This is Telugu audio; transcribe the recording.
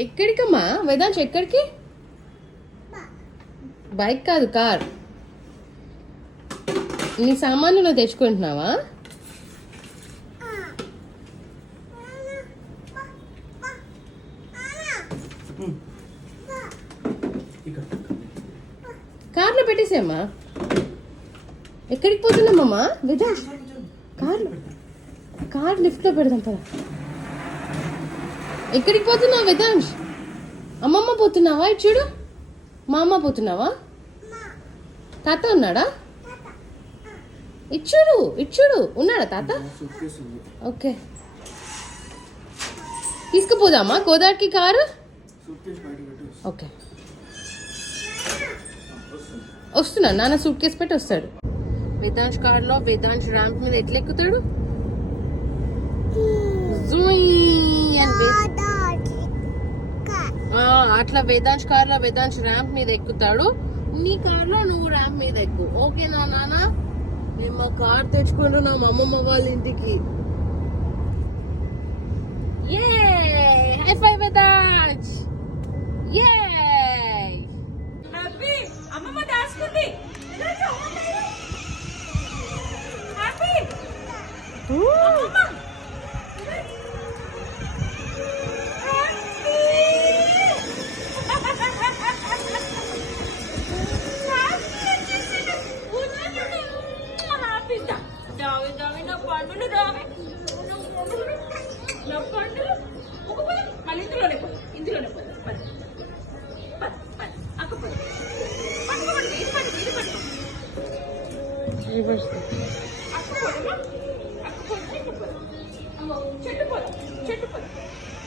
ఎక్కడికమ్మా వేదాంశ్? ఎక్కడికి? బైక్ కాదు, కార్. నీ సామాన్లు నువ్వు తెచ్చుకుంటున్నావా? కార్లో పెట్టేసేమ్మా. ఎక్కడికి పోతున్నామమ్మా వేదాంశ్? కార్ లిఫ్ట్లో పెడదాం పద. ఎక్కడికి పోతున్నావు వేదాంశ్? అమ్మమ్మ పోతున్నావా? ఇటు చూడు. మా అమ్మ పోతున్నావా? తాత ఉన్నాడా? ఇచ్చుడు ఇచ్చుడు ఉన్నాడా తాత? ఓకే, తీసుకుపోదామా గోదావరికి కారు? ఓకే, వస్తున్నా. నాన్న సూట్ కేసు పెట్టి వస్తాడు. వేదాంశ్ కార్లో వేదాంశ్ ర్యాంప్ మీద ఎట్లా ఎక్కుతాడు? అట్లా వేదాంశ్ కార్లో వేదాంశ్ ర్యాంప్ మీద ఎక్కుతాడు. నీ కార్లో నువ్వు ర్యాంప్ మీద ఎక్కు. ఓకేనా నాన్న? నేను మా కార్ తెచ్చుకుంటున్నా మా అమ్మమ్మ వాళ్ళ ఇంటికి. High five Vedansh. అమ్మమ్మ దాచుకుంది. పండులు రావే నా పండులు ఒక పద మళ్ళీ ఇందులోనే పద పద పద పద అక్క పద పట్టుకోండి ఇది పట్టుకో అక్క పద చెట్టు పద